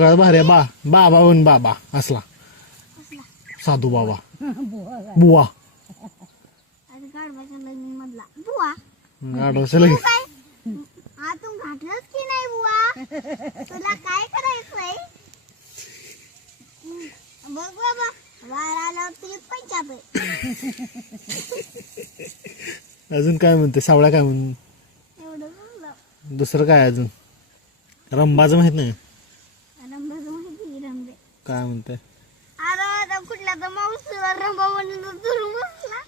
भारी आहे बाबा बन बाबा असला साधू बाबा बुवा गाढवाच्या लगेच आतून घातलंच की नाही बुवा तुला काय करायचंय बघ बाबा वार आल्यावर तुझी पंचायत अजून काय म्हणते सावळा काय म्हण एवढं जमलं दुसरं काय अजून रंबाचं माहित नाही रंबाचं माहिती रंबे काय म्हणते अरे आता कुठल्या तर मावशीला रंबा म्हणून धरून बसला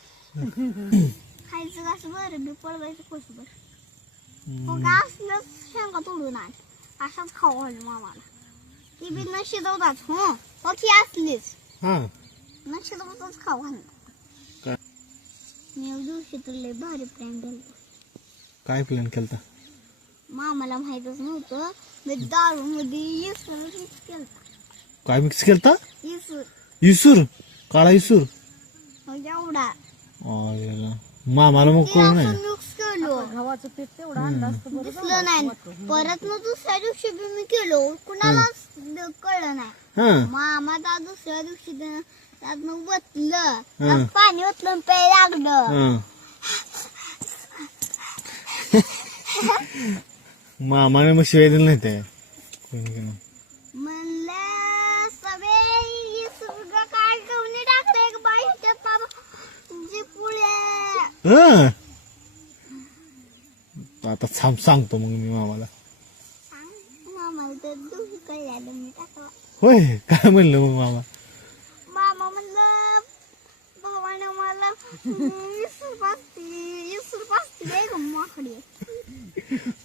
खायचं असं बरं बी पडवायचं कसं बरं मग असलं शेंगा तोडून आण असाच खाऊ घालू मामाला ती बी न शिजवतात हो की असलीच हा न शिजवतच खाऊ घालू काय मी एक दिवशी तर लय भारी प्लॅन केला काय प्लॅन केलता मामाला माहितच नव्हतं मी दारू मध्ये येसूर मिक्स केलता काय मिक्स केलता येसूर इसूर काळा इसूर म्हणजे एवढा मामाला मग कोण नाही मिक्स केलो गव्हाचं पीठ तेवढं आणलं असतं बरं दिसलं नाही परत मग दुसऱ्या दिवशी बी मी केलो कुणालाच कळलं नाही हा मामा त्या दुसऱ्या दिवशी त्यात मग बसलं त्यात पाणी ओतलं प्यायला लागलं मामाने मग शिवाय दिलं नाही ते कोणी म्हणलं सगळे सुरगा काय घेऊन टाकले एक बाई जी पुढे हा आता सांगतो मग मी मामाला मामाला तर दिवशी कळलं मी टाकला होय काय म्हणलं मग मामा मामा म्हणलं भावाने मला इसर पाचती दे ग माकडी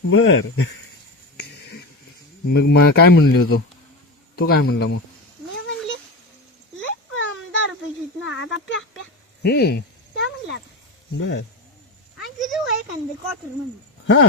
बर मग काय म्हणली होतो तो काय म्हणला मग मी म्हणली लय दारू प्यायची ना आता प्या प्या हम्म त्या म्हणलं आता बर आणखी देऊ एखादी क्वार्टर म्हणून हा